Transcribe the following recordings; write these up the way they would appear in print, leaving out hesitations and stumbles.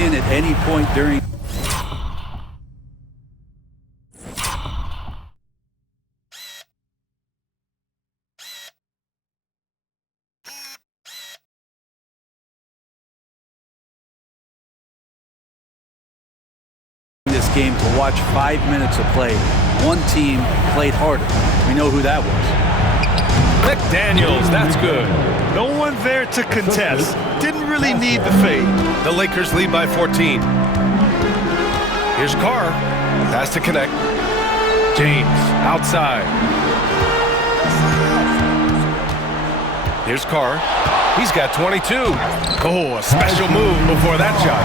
in at any point during this game to watch 5 minutes of play. One team played harder. We know who that was. McDaniels, that's good. No one there to contest. Didn't really need the fade. The Lakers lead by 14. Here's Carr. Has to connect. James, outside. Here's Carr. He's got 22. Oh, a special move before that shot.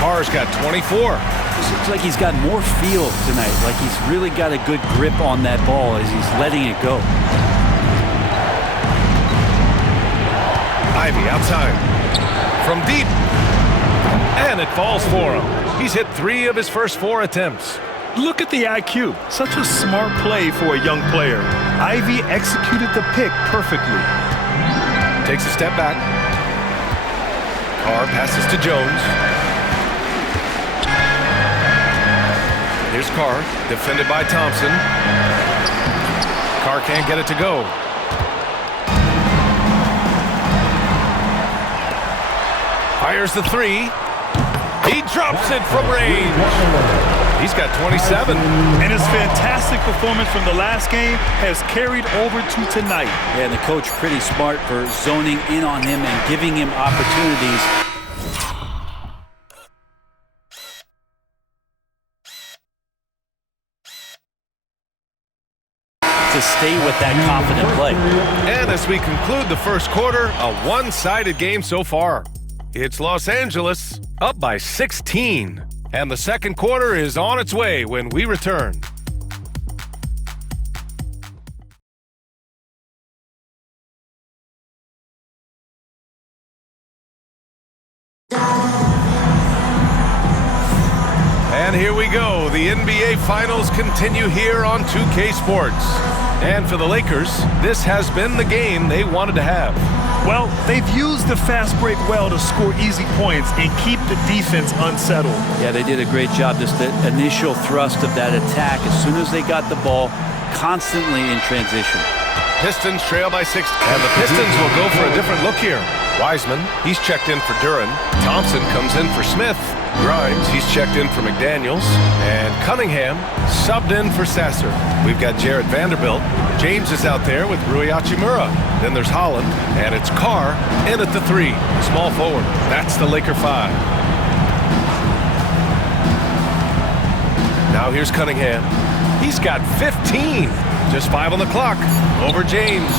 Carr's got 24. Looks like he's got more feel tonight. Like he's really got a good grip on that ball as he's letting it go. Ivy outside. From deep. And it falls for him. He's hit 3 of his first 4 attempts. Look at the IQ. Such a smart play for a young player. Ivy executed the pick perfectly. Takes a step back. Carr passes to Jones. Here's Carr, defended by Thompson. Carr can't get it to go. Fires the 3. He drops it from range. He's got 27. And his fantastic performance from the last game has carried over to tonight. Yeah, and the coach pretty smart for zoning in on him and giving him opportunities. To stay with that confident play. And as we conclude the first quarter, a one-sided game so far. It's Los Angeles up by 16. And the second quarter is on its way when we return. And here we go. The NBA Finals continue here on 2K Sports. And for the Lakers, this has been the game they wanted to have. Well, they've used the fast break well to score easy points and keep the defense unsettled. Yeah, they did a great job. Just the initial thrust of that attack, as soon as they got the ball, constantly in transition. Pistons trail by 6, and the Pistons will go for a different look here. Wiseman, he's checked in for Duran. Thompson comes in for Smith. Grimes, he's checked in for McDaniels. And Cunningham subbed in for Sasser. We've got Jarrett Vanderbilt. James is out there with Rui Hachimura. Then there's Holland, and it's Carr in at the 3. Small forward. That's the Laker 5. Now here's Cunningham. He's got 15. Just 5 on the clock. Over James.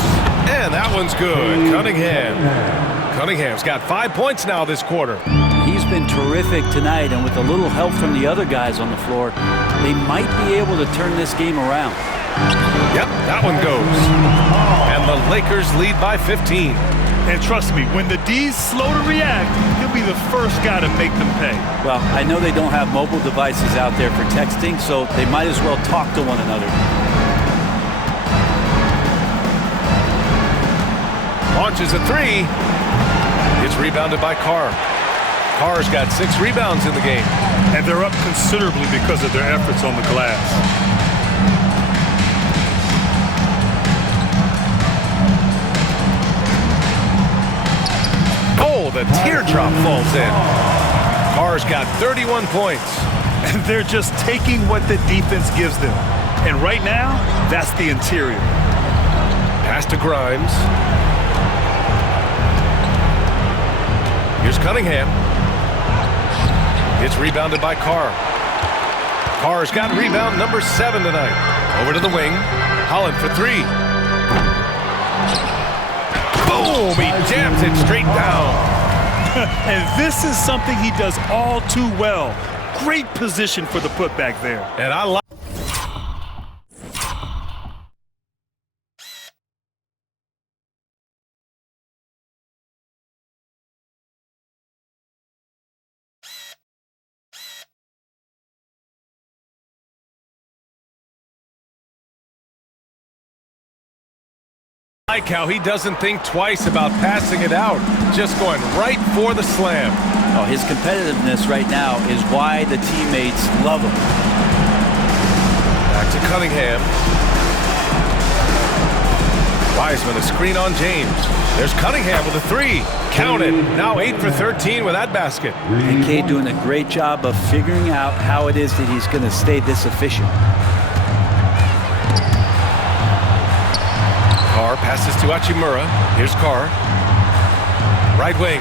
And that one's good. Cunningham's got 5 points now this quarter. He's been terrific tonight, and with a little help from the other guys on the floor, they might be able to turn this game around. Yep, that one goes. And the Lakers lead by 15. And trust me, when the D's slow to react, he'll be the first guy to make them pay. Well, I know they don't have mobile devices out there for texting, so they might as well talk to one another. Launches a 3. It's rebounded by Carr. Carr's got 6 rebounds in the game. And they're up considerably because of their efforts on the glass. Oh, the teardrop falls in. Carr's got 31 points. And they're just taking what the defense gives them. And right now, that's the interior. Pass to Grimes. Here's Cunningham. It's rebounded by Carr. Carr's got rebound number 7 tonight. Over to the wing. Holland for 3. Boom! He jams it straight down. And this is something he does all too well. Great position for the putback there. And I like Like how he doesn't think twice about passing it out, just going right for the slam. Oh, his competitiveness right now is why the teammates love him. Back to Cunningham. Wiseman, a screen on James. There's Cunningham with a three. Counted. Now 8 for 13 with that basket. And K doing a great job of figuring out how it is that he's going to stay this efficient. Carr passes to Hachimura. Here's Carr. Right wing.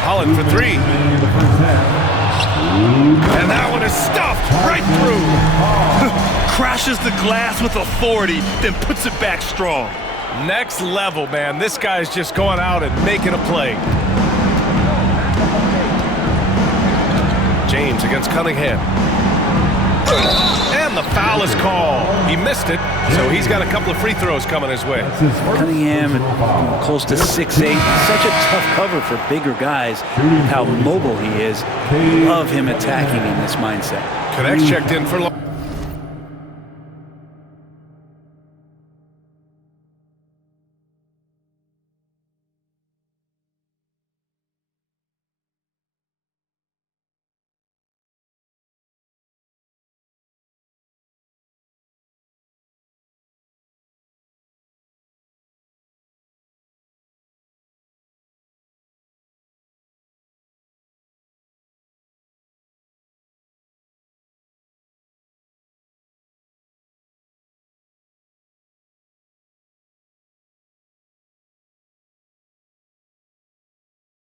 Holland for three. And that one is stuffed right through. Crashes the glass with authority, then puts it back strong. Next level, man. This guy's just going out and making a play. James against Cunningham. And the foul is called. He missed it, so he's got a couple of free throws coming his way. Cunningham, close to 6'8". Such a tough cover for bigger guys. How mobile he is. Love him attacking in this mindset. Connects checked in for...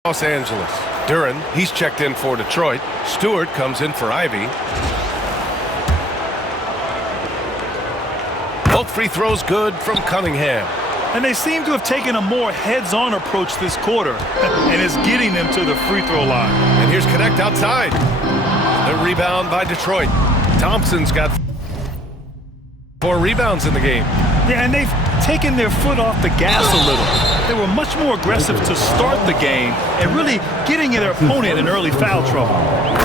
Los Angeles. Duran, he's checked in for Detroit. Stewart comes in for Ivy. Both free throws good from Cunningham. And they seem to have taken a more heads-on approach this quarter, and it's getting them to the free throw line. And here's Connect outside. The rebound by Detroit. Thompson's got 4 rebounds in the game. Yeah, and they've taken their foot off the gas a little. They were much more aggressive to start the game and really getting their opponent in early foul trouble.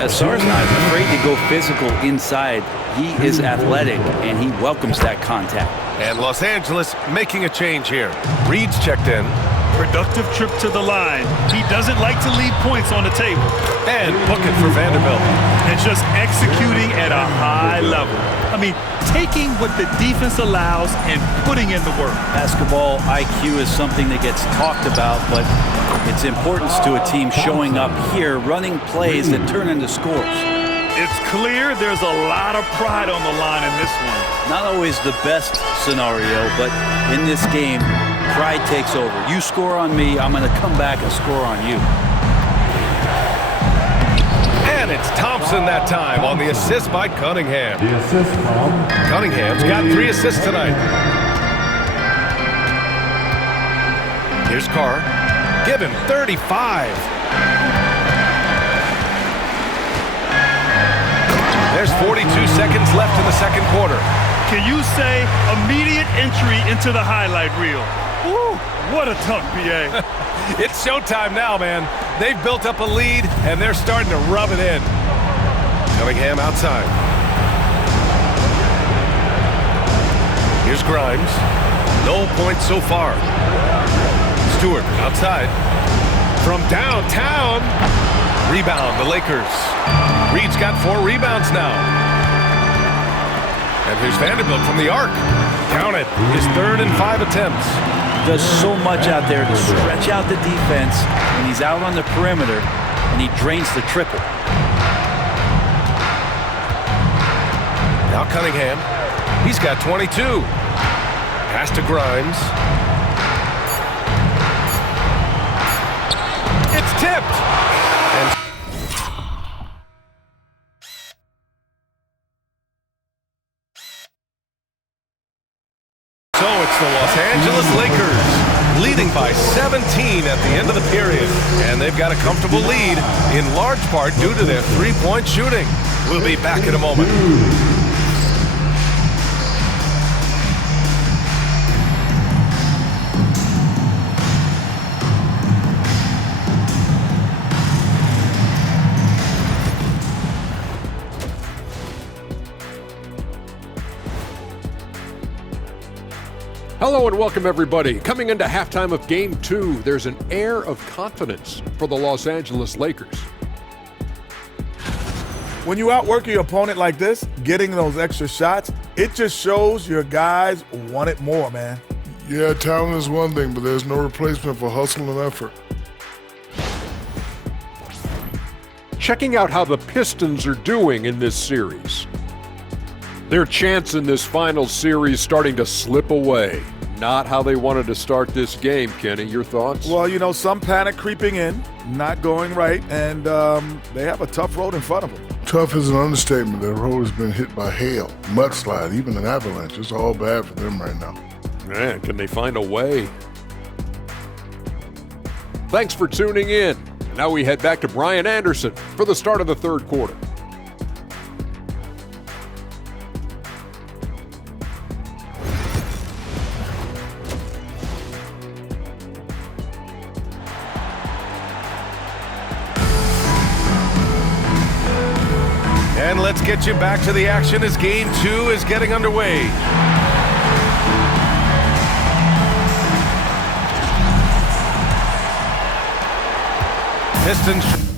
Sarr's not afraid to go physical inside. He is athletic, and he welcomes that contact. And Los Angeles making a change here. Reed's checked in. Productive trip to the line. He doesn't like to leave points on the table. And booking for Vanderbilt. And just executing at a high level. I mean, taking what the defense allows and putting in the work. Basketball IQ is something that gets talked about, but its importance to a team showing up here, running plays that turn into scores. It's clear there's a lot of pride on the line in this one. Not always the best scenario, but in this game, pride takes over. You score on me, I'm going to come back and score on you. And it's Thompson that time on the assist by Cunningham. The assist from Cunningham's got 3 assists tonight. Here's Carr. Give him 35. There's 42 seconds left in the second quarter. Can you say immediate entry into the highlight reel? Woo, what a tough PA. It's showtime now, man. They've built up a lead, and they're starting to rub it in. Cunningham outside. Here's Grimes. No points so far. Stewart outside. From downtown. Rebound, the Lakers. Reed's got 4 rebounds now. And here's Vanderbilt from the arc. Count it. His 3rd and 5 attempts. Does so much out there to stretch out the defense when he's out on the perimeter, and he drains the triple. Now Cunningham. He's got 22. Pass to Grimes. It's tipped. And so it's the Los Angeles Lakers leading by 17 at the end of the period. And they've got a comfortable lead in large part due to their 3-point shooting. We'll be back in a moment. Hello and welcome, everybody. Coming into halftime of Game 2, there's an air of confidence for the Los Angeles Lakers. When you outwork your opponent like this, getting those extra shots, it just shows your guys want it more, man. Yeah, talent is one thing, but there's no replacement for hustle and effort. Checking out how the Pistons are doing in this series. Their chance in this final series starting to slip away. Not how they wanted to start this game, Kenny. Your thoughts? Well, you know, some panic creeping in, not going right, and they have a tough road in front of them. Tough is an understatement. Their road has been hit by hail, mudslide, even an avalanche. It's all bad for them right now. Man, can they find a way? Thanks for tuning in. Now we head back to Brian Anderson for the start of the third quarter. And let's get you back to the action as Game 2 is getting underway. Pistons.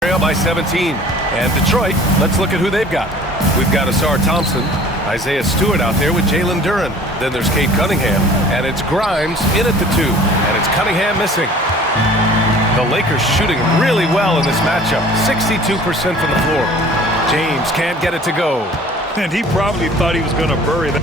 Trail by 17. And Detroit, let's look at who they've got. We've got Asar Thompson, Isaiah Stewart out there with Jalen Duren. Then there's Cade Cunningham, and it's Grimes in at the 2, and it's Cunningham missing. The Lakers shooting really well in this matchup, 62% from the floor. James can't get it to go. And he probably thought he was going to bury that.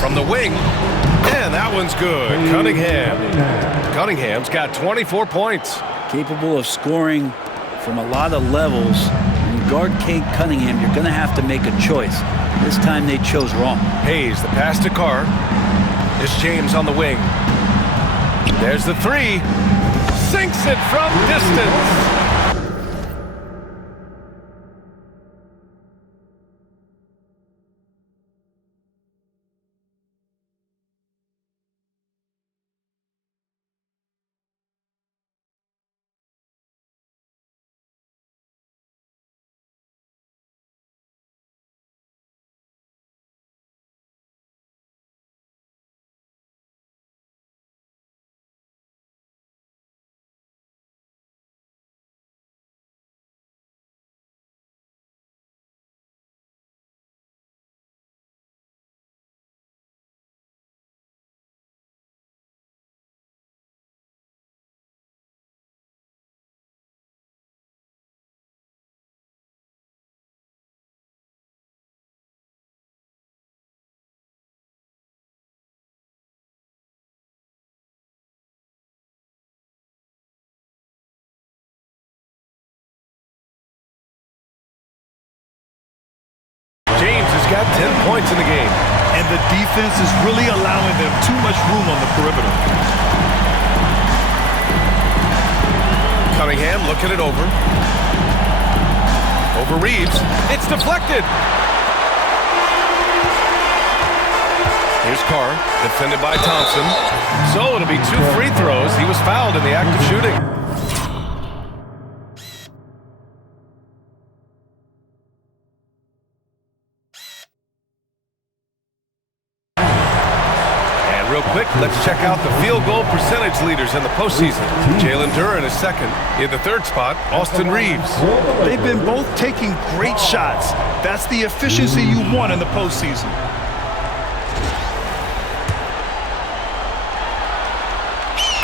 From the wing, and that one's good. Cunningham's got 24 points. Capable of scoring from a lot of levels. When you guard Cade Cunningham, you're going to have to make a choice. This time they chose wrong. Hayes, the pass to Carr. There's James on the wing. There's the 3. Sinks it from distance. 10 points in the game. And the defense is really allowing them too much room on the perimeter. Cunningham looking it over. Over Reeves. It's deflected. Here's Carr, defended by Thompson. So it'll be 2 free throws. He was fouled in the act of shooting. And real quick, let's check out the field goal percentage leaders in the postseason. Jalen Duren is second. In the third spot, Austin Reeves. They've been both taking great shots. That's the efficiency you want in the postseason.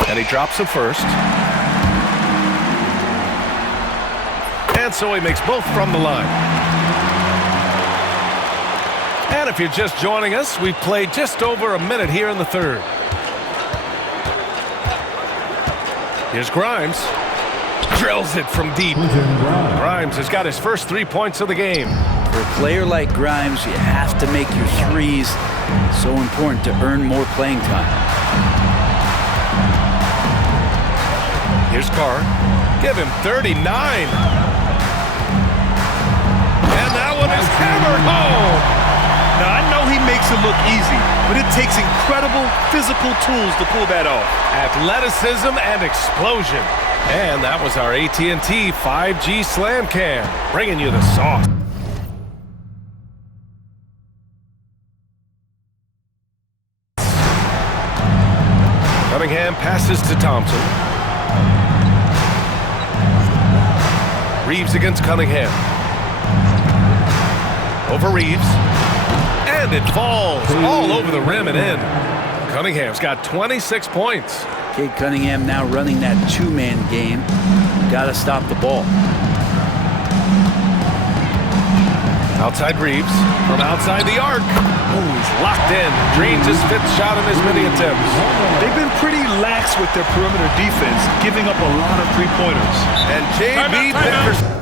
And he drops it first. And so he makes both from the line. And if you're just joining us, we've played just over a minute here in the third. Here's Grimes. Drills it from deep. Grimes has got his first 3 points of the game. For a player like Grimes, you have to make your threes. So important to earn more playing time. Here's Carr. Give him 39. And that one is hammered home. Now, I know he makes it look easy, but it takes incredible physical tools to pull that off. Athleticism and explosion. And that was our AT&T 5G Slam Cam, bringing you the sauce. Cunningham passes to Thompson. Reeves against Cunningham. Over Reeves. And it falls all over the rim and in. Cunningham's got 26 points. Cade Cunningham now running that two-man game. Got to stop the ball. Outside Reeves. From outside the arc. Oh, he's locked in. Drains his 5th shot in his many attempts. They've been pretty lax with their perimeter defense, giving up a lot of three-pointers. And J.B. Bickerson.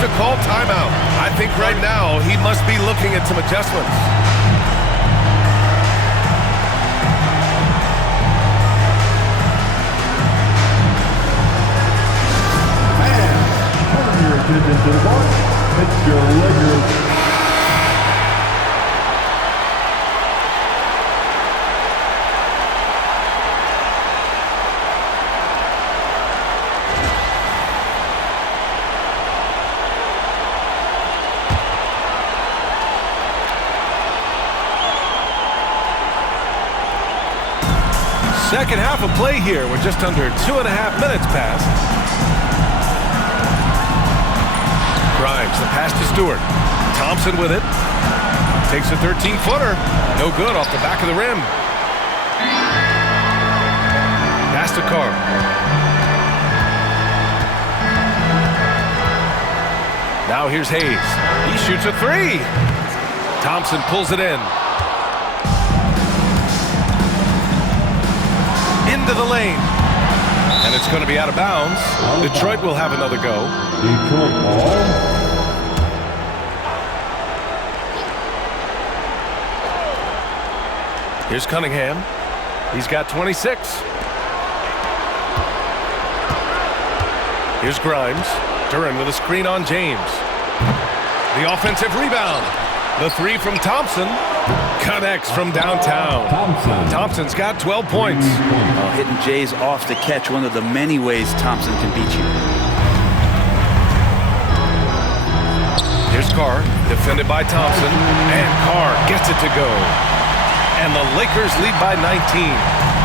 to call timeout. I think right now he must be looking at some adjustments. Turn your attention to the mark. It's your regular. Second half of play here. We're just under 2.5 minutes past. Grimes, the pass to Stewart. Thompson with it. Takes a 13-footer. No good off the back of the rim. Pass to Carr. Now here's Hayes. He shoots a three. Thompson pulls it in. Into the lane. And it's going to be out of bounds. Detroit will have another go. Detroit ball. Here's Cunningham. He's got 26. Here's Grimes. Duran with a screen on James. The offensive rebound. The three from Thompson. Connects from downtown. Thompson's got 12 points. Hitting Jays off the catch, one of the many ways Thompson can beat you. Here's Carr, defended by Thompson, and Carr gets it to go. And the Lakers lead by 19.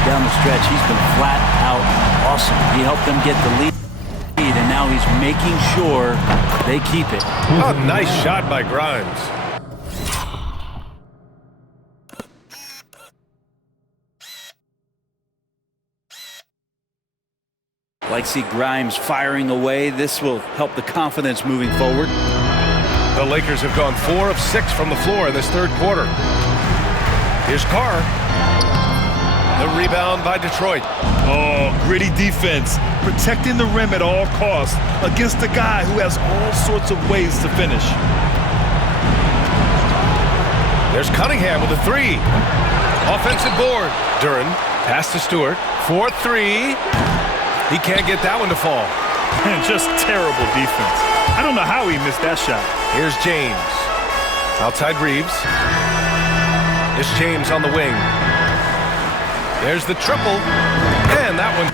Down the stretch, he's been flat out awesome. He helped them get the lead, and now he's making sure they keep it. Oh, nice shot by Grimes. Like see Grimes firing away. This will help the confidence moving forward. The Lakers have gone 4 of 6 from the floor in this third quarter. Here's Carr. The rebound by Detroit. Oh, gritty defense. Protecting the rim at all costs against a guy who has all sorts of ways to finish. There's Cunningham with a three. Offensive board. Duran, pass to Stewart. 4-3. He can't get that one to fall. And just terrible defense. I don't know how he missed that shot. Here's James. Outside Reeves. It's James on the wing. There's the triple. And that one.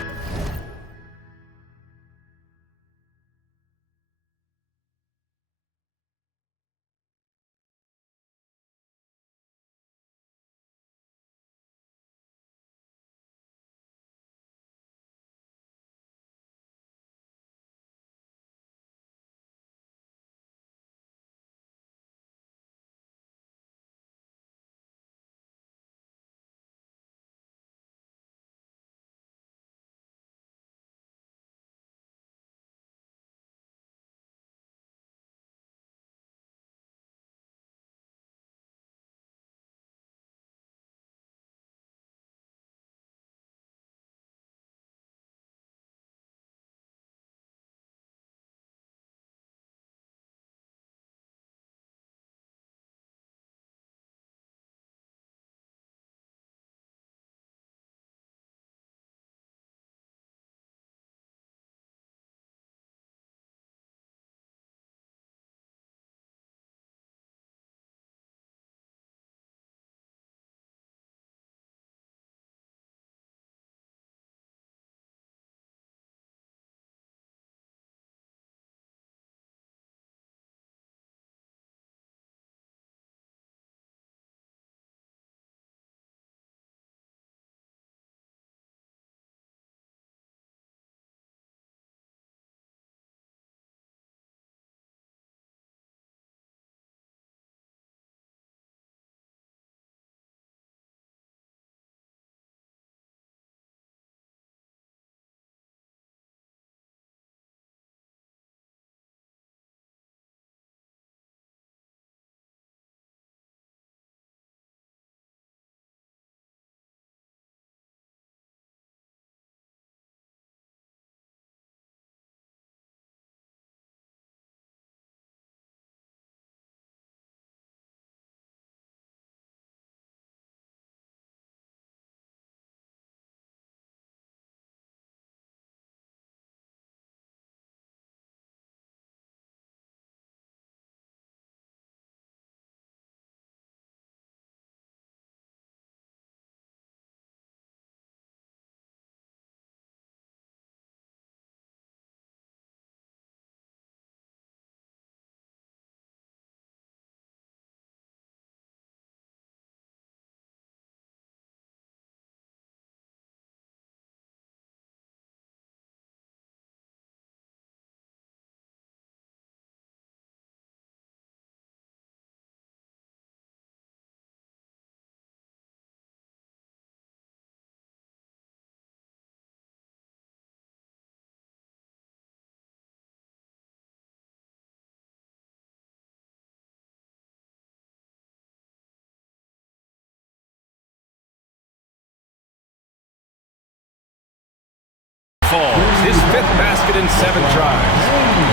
basket in 7 tries.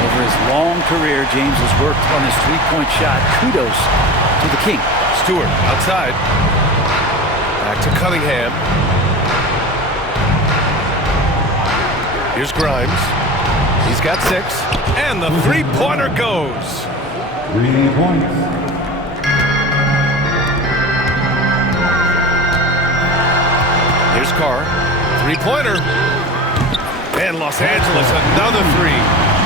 Over his long career, James has worked on his three-point shot. Kudos to the King. Stewart outside. Back to Cunningham. Here's Grimes. He's got 6. And the three-pointer goes. 3 points. Here's Carr. Three-pointer. And Los Angeles, another 3.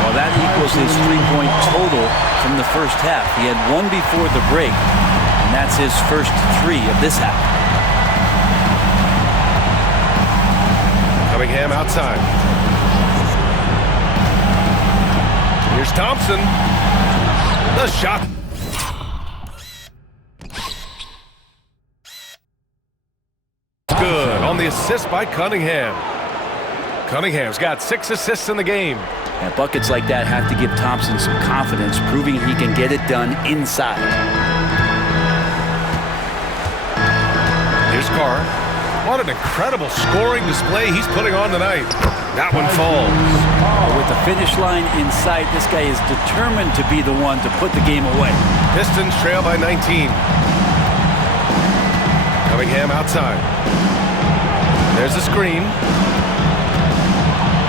Well, that equals his three-point total from the first half. He had 1 before the break, and that's his first 3 of this half. Cunningham outside. Here's Thompson. The shot. Good on the assist by Cunningham. Cunningham's got 6 assists in the game. And buckets like that have to give Thompson some confidence, proving he can get it done inside. Here's Carr. What an incredible scoring display he's putting on tonight. That one falls. With the finish line in sight, this guy is determined to be the one to put the game away. Pistons trail by 19. Cunningham outside. There's a screen.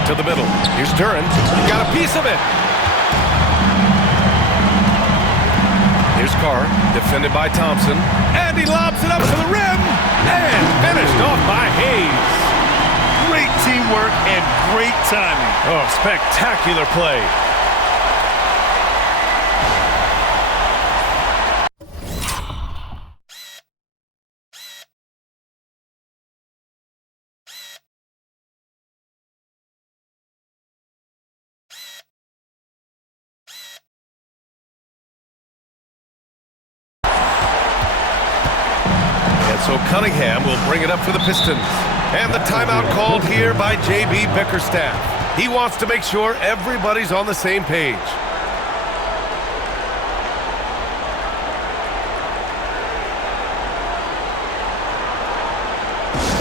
To the middle. Here's Duran. He got a piece of it. Here's Carr, defended by Thompson. And he lobs it up to the rim. And finished off by Hayes. Great teamwork and great timing. Oh, spectacular play. So Cunningham will bring it up for the Pistons. And the timeout called here by J.B. Bickerstaff. He wants to make sure everybody's on the same page.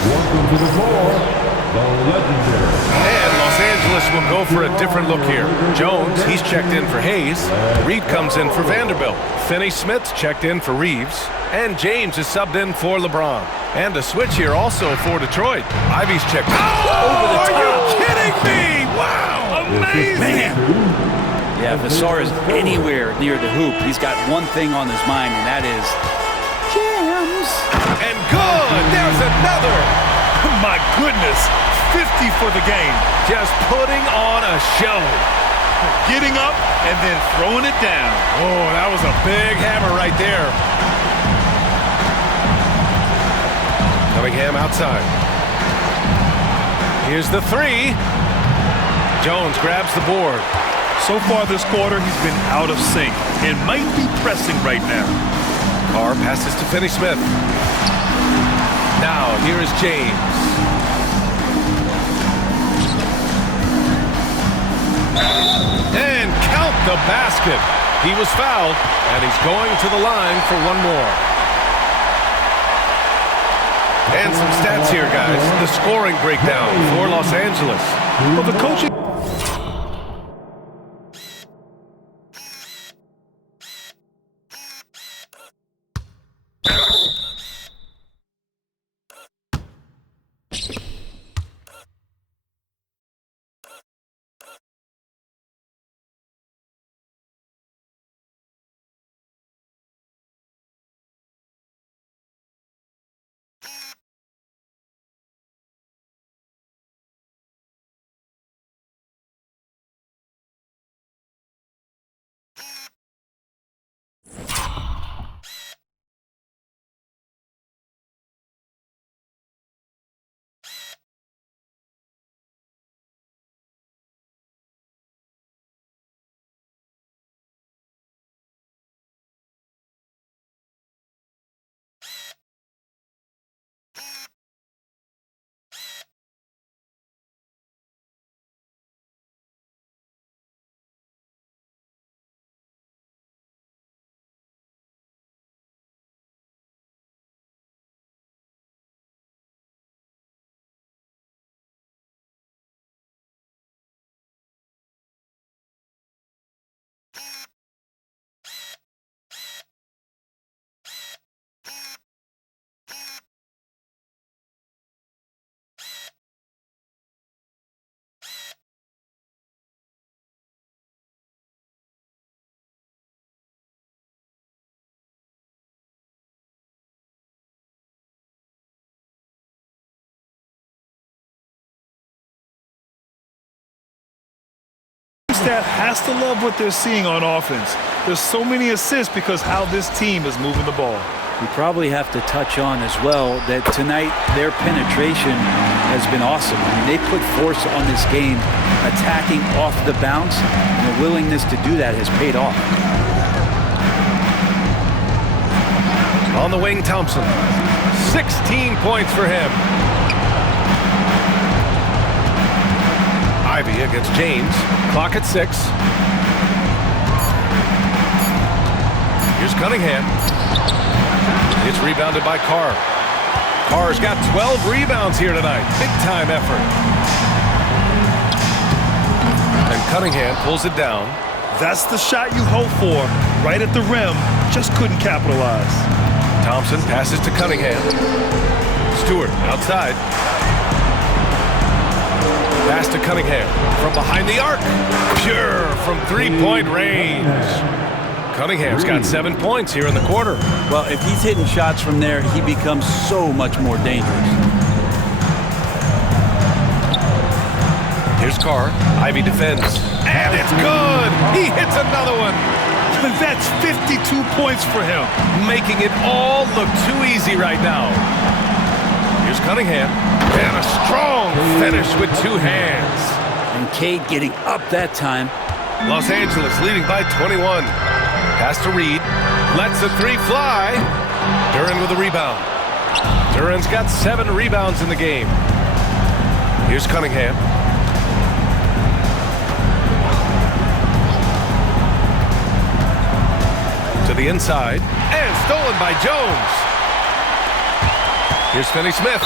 Welcome to the floor, the legendary. And Los Angeles will go for a different look here. Jones, he's checked in for Hayes. Reed comes in for Vanderbilt. Finney-Smith's checked in for Reeves. And James is subbed in for LeBron. And a switch here also for Detroit. Ivy's checked. Over the top. Are you kidding me? Wow, amazing. Yeah, if Vassar is anywhere near the hoop, he's got one thing on his mind, and that is James. And good. There's another. My goodness, 50 for the game. Just putting on a show. Getting up and then throwing it down. Oh, that was a big hammer right there. Cunningham outside. Here's the 3. Jones grabs the board. So far this quarter, he's been out of sync and might be pressing right now. Carr passes to Finney-Smith. Now, here is James. And count the basket. He was fouled, and he's going to the line for one more. And some stats here, guys. The scoring breakdown for Los Angeles. Well, the coaching staff has to love what they're seeing on offense. There's so many assists because how this team is moving the ball. We probably have to touch on as well that tonight their penetration has been awesome. I mean, they put force on this game, attacking off the bounce, and the willingness to do that has paid off. On the wing, Thompson. 16 points for him. Ivy against James. Clock at 6. Here's Cunningham. It's rebounded by Carr. Carr's got 12 rebounds here tonight. Big-time effort. And Cunningham pulls it down. That's the shot you hope for. Right at the rim. Just couldn't capitalize. Thompson passes to Cunningham. Stewart outside. Pass to Cunningham from behind the arc. Pure from three-point range. Cunningham's got 7 points here in the quarter. Well, if he's hitting shots from there, he becomes so much more dangerous. Here's Carr. Ivy defends. And it's good! He hits another one! That's 52 points for him. Making it all look too easy right now. Here's Cunningham. And a strong finish with 2 hands. And Cade getting up that time. Los Angeles leading by 21. Pass to Reed. Lets the 3 fly. Duran with a rebound. Duran's got 7 rebounds in the game. Here's Cunningham. To the inside. And stolen by Jones. Here's Finney-Smith.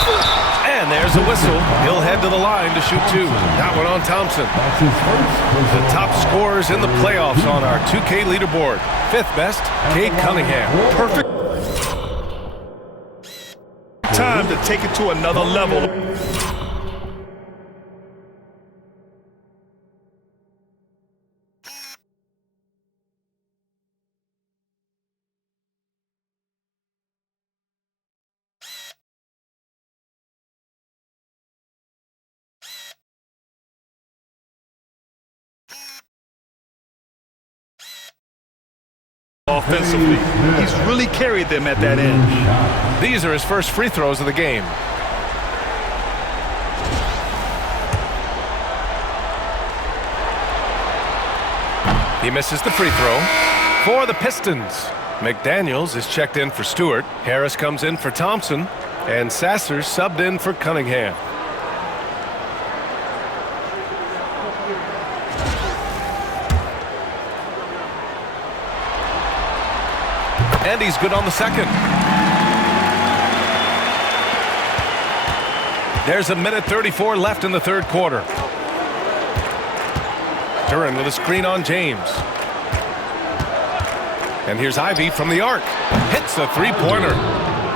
And there's a whistle. He'll head to the line to shoot 2. That one on Thompson. The top scorers in the playoffs on our 2K leaderboard. 5th best, Cade Cunningham. Perfect time to take it to another level. Offensively, he's really carried them at that end. These are his first free throws of the game. He misses the free throw for the Pistons. McDaniels is checked in for Stewart. Harris comes in for Thompson. And Sasser subbed in for Cunningham. And he's good on the second. There's a minute 34 left in the third quarter. Duran with a screen on James. And here's Ivy from the arc. Hits a three-pointer.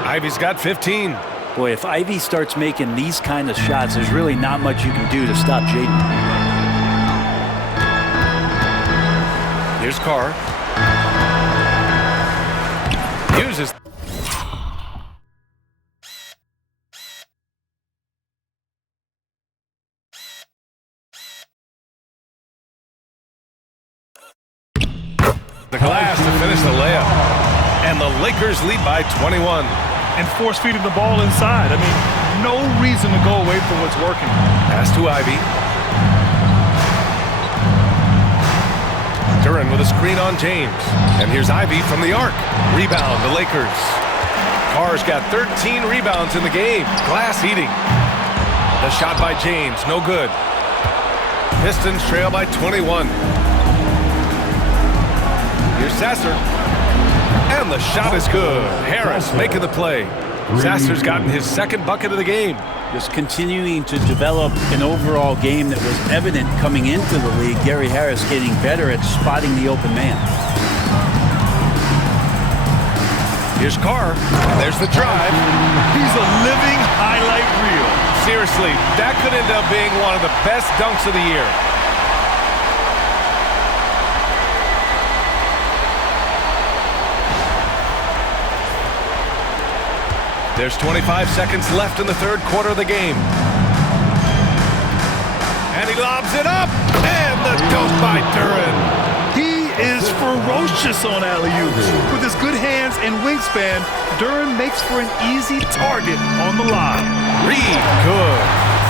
Ivy's got 15. Boy, if Ivy starts making these kind of shots, there's really not much you can do to stop Jaden. Here's Carr. Uses. The glass to finish the layup. And the Lakers lead by 21. And force feeding the ball inside. I mean, no reason to go away from what's working. Pass to Ivy. Duran with a screen on James. And here's Ivy from the arc. Rebound, the Lakers. Carr's got 13 rebounds in the game. Glass eating. The shot by James, no good. Pistons trail by 21. Here's Sasser. And the shot is good. Harris making the play. Sasser's gotten his second bucket of the game. Just continuing to develop an overall game that was evident coming into the league. Gary Harris getting better at spotting the open man. Here's Carr. There's the drive. He's a living highlight reel. Seriously, that could end up being one of the best dunks of the year. There's 25 seconds left in the third quarter of the game. and he lobs it up, and the dunk by Duren. He is ferocious on alley-oops. With his good hands and wingspan, Duren makes for an easy target on the line. Reed, good.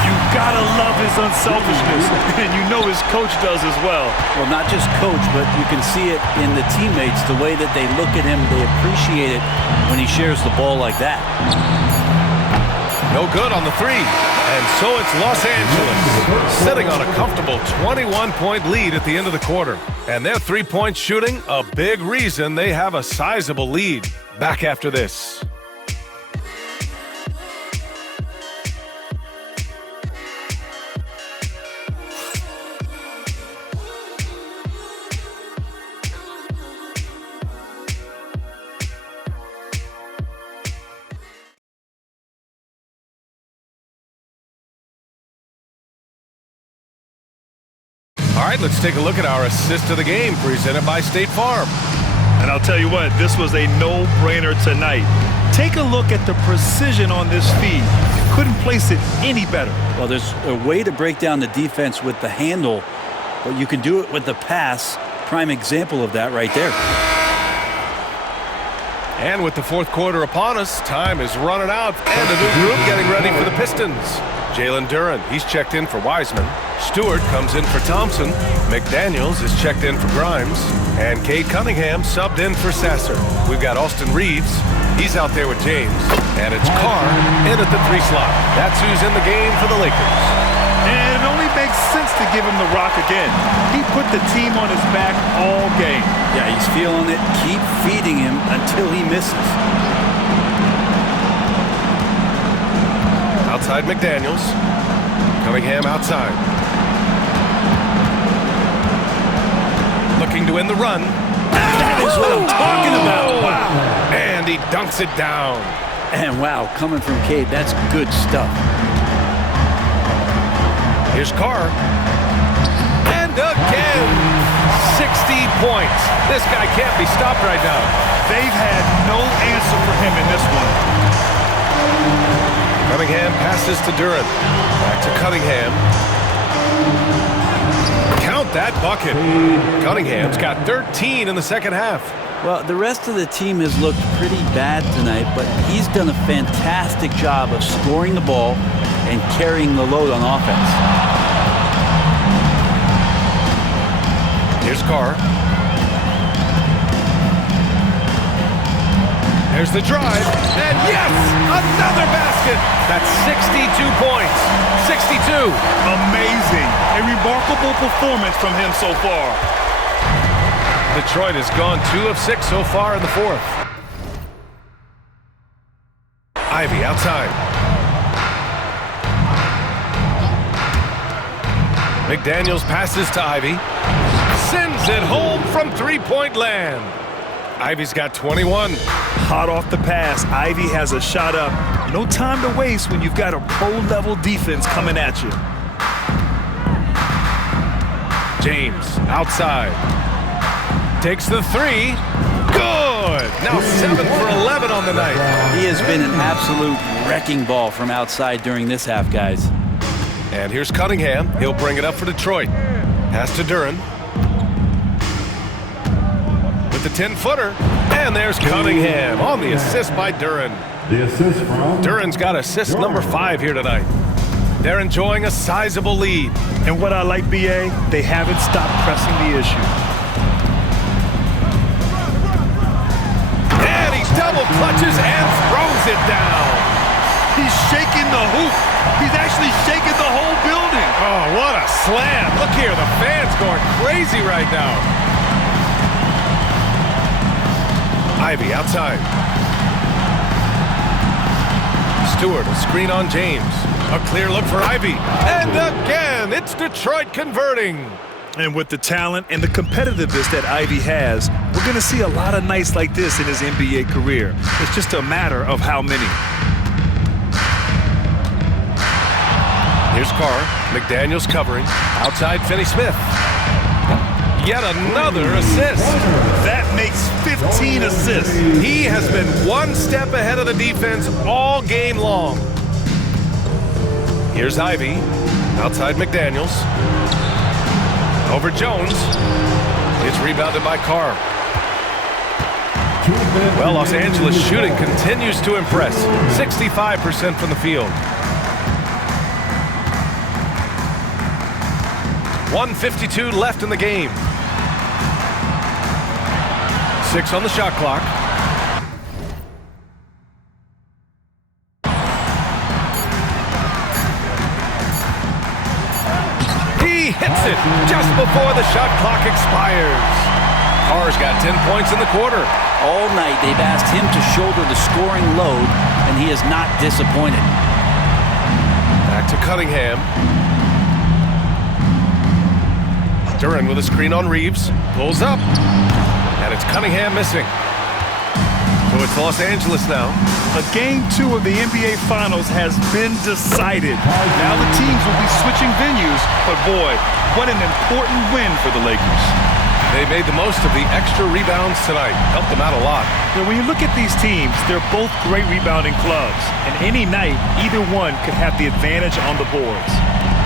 You gotta love his unselfishness, and you know his coach does as well. Well, not just coach, but you can see it in the teammates, the way that they look at him. They appreciate it when he shares the ball like that. No good on the three. And so it's Los Angeles sitting on a comfortable 21-point lead at the end of the quarter. And their three-point shooting, a big reason they have a sizable lead. Back after this. All right, let's take a look at our assist of the game presented by State Farm. And I'll tell you what, this was a no-brainer tonight. Take a look at the precision on this feed. Couldn't place it any better. Well, there's a way to break down the defense with the handle, but you can do it with the pass. Prime example of that right there. And with the fourth quarter upon us, time is running out, and a new group getting ready for the Pistons. Jalen Duren, he's checked in for Wiseman. Stewart comes in for Thompson. McDaniels is checked in for Grimes. And Cade Cunningham subbed in for Sasser. We've got Austin Reeves. He's out there with James. And it's Carr in at the three slot. That's who's in the game for the Lakers. And it only makes sense to give him the rock again. He put the team on his back all game. Yeah, he's feeling it. Keep feeding him until he misses. Outside McDaniels. Cunningham outside. Looking to win the run. That is what I'm talking about. Wow. And he dunks it down. And wow, coming from Cade, that's good stuff. Here's Carr. And again, 60 points. This guy can't be stopped right now. They've had no answer for him in this one. Cunningham passes to Duren. Back to Cunningham. Count that bucket. Cunningham's got 13 in the second half. Well, the rest of the team has looked pretty bad tonight, but he's done a fantastic job of scoring the ball and carrying the load on offense. Here's Carr. There's the drive, and yes, another basket. That's 62 points. 62. Amazing. A remarkable performance from him so far. Detroit has gone 2 of 6 so far in the fourth. Ivy outside. McDaniels passes to Ivy. Sends it home from three-point land. Ivy's got 21. Hot off the pass, Ivy has a shot up. No time to waste when you've got a pro-level defense coming at you. James outside. Takes the three. Good! Now 7 for 11 on the night. He has been an absolute wrecking ball from outside during this half, guys. And here's Cunningham. He'll bring it up for Detroit. Pass to Duren. With the 10-footer. And there's Cunningham on the assist by Duren. The assist from Duren's got assist number 5 here tonight. They're enjoying a sizable lead. And what I like, BA, they haven't stopped pressing the issue. And he double clutches and throws it down. He's shaking the hoop. He's actually shaking the whole building. Oh, what a slam. Look here, the fans going crazy right now. Ivy outside. Stewart, a screen on James. A clear look for Ivy. And again, it's Detroit converting. And with the talent and the competitiveness that Ivy has, we're going to see a lot of nights like this in his NBA career. It's just a matter of how many. Here's Carr. McDaniels covering. Outside Finney-Smith. Yet another assist. That makes 15 assists. He has been one step ahead of the defense all game long. Here's Ivy. Outside McDaniels. Over Jones. It's rebounded by Carr. Well, Los Angeles shooting continues to impress. 65% from the field. 1:52 left in the game. 6 on the shot clock. He hits it just before the shot clock expires. Carr's got 10 points in the quarter. All night they've asked him to shoulder the scoring load, and he is not disappointed. Back to Cunningham. Duran with a screen on Reeves. Pulls up. And it's Cunningham missing. So it's Los Angeles now. A Game 2 of the NBA Finals has been decided. Now the teams will be switching venues, but boy, what an important win for the Lakers. They made the most of the extra rebounds tonight. Helped them out a lot. When you look at these teams, they're both great rebounding clubs. And any night, either one could have the advantage on the boards.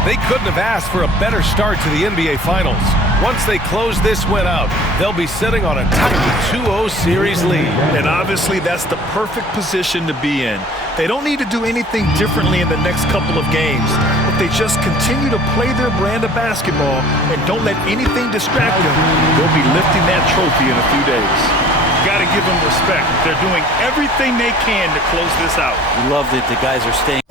They couldn't have asked for a better start to the NBA Finals. Once they close this win out, they'll be sitting on a tight 2-0 series lead. And obviously, that's the perfect position to be in. They don't need to do anything differently in the next couple of games. If they just continue to play their brand of basketball and don't let anything distract them, they'll be lifting that trophy in a few days. Got to give them respect. They're doing everything they can to close this out. We love that the guys are staying.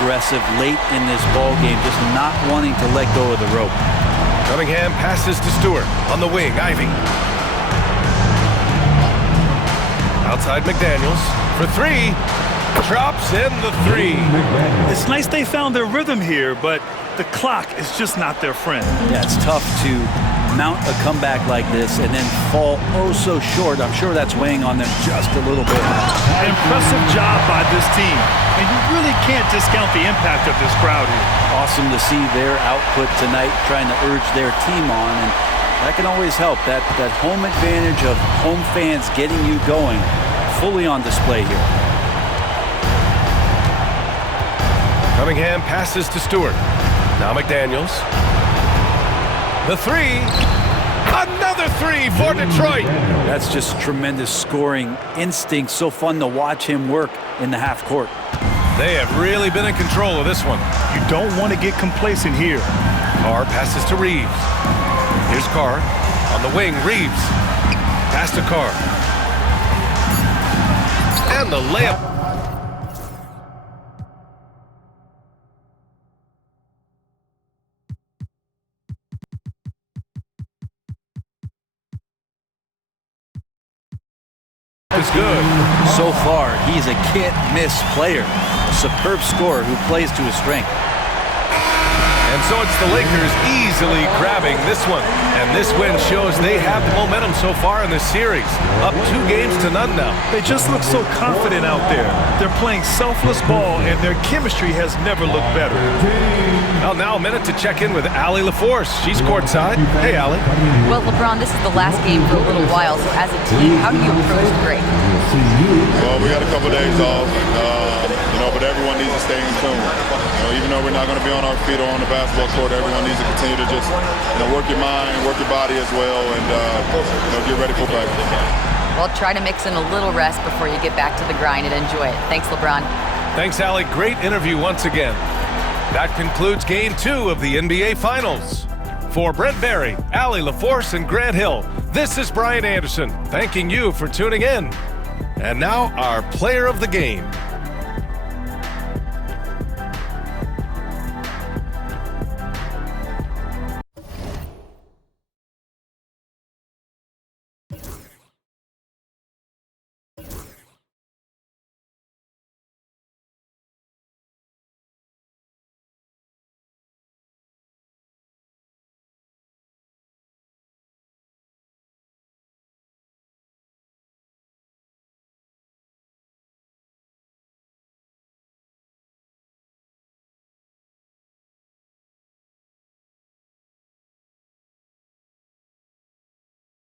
Aggressive late in this ball game, just not wanting to let go of the rope. Cunningham passes to Stewart on the wing. Ivy. Outside McDaniels for 3. Drops in the 3. It's nice they found their rhythm here, but the clock is just not their friend. Yeah, it's tough to mount a comeback like this and then fall oh so short. I'm sure that's weighing on them just a little bit. Impressive job by this team. And you really can't discount the impact of this crowd here. Awesome to see their output tonight, trying to urge their team on, and that can always help. That home advantage of home fans getting you going, fully on display here. Cunningham passes to Stewart. Now McDaniels. The 3. Another 3 for Detroit. That's just tremendous scoring instinct. So fun to watch him work in the half court. They have really been in control of this one. You don't want to get complacent here. Carr passes to Reeves. Here's Carr on the wing. Reeves. Pass to Carr. And the layup. Is good. So far, he's a can't-miss player. A superb scorer who plays to his strength. And so it's the Lakers easily grabbing this one. And this win shows they have the momentum so far in this series. Up 2 games to none now. They just look so confident out there. They're playing selfless ball, and their chemistry has never looked better. Well, now a minute to check in with Allie LaForce. She's courtside. Hey, Allie. Well, LeBron, this is the last game for a little while, so as a team, how do you approach the break? Well, we got a couple days off, but everyone needs to stay in tune. Even though we're not going to be on our feet or on the basketball court, everyone needs to continue to just work your mind, work your body as well, and get ready for practice. Well, try to mix in a little rest before you get back to the grind and enjoy it. Thanks, LeBron. Thanks, Allie. Great interview once again. That concludes Game 2 of the NBA Finals. For Brent Barry, Allie LaForce, and Grant Hill, this is Brian Anderson, thanking you for tuning in. And now, our player of the game.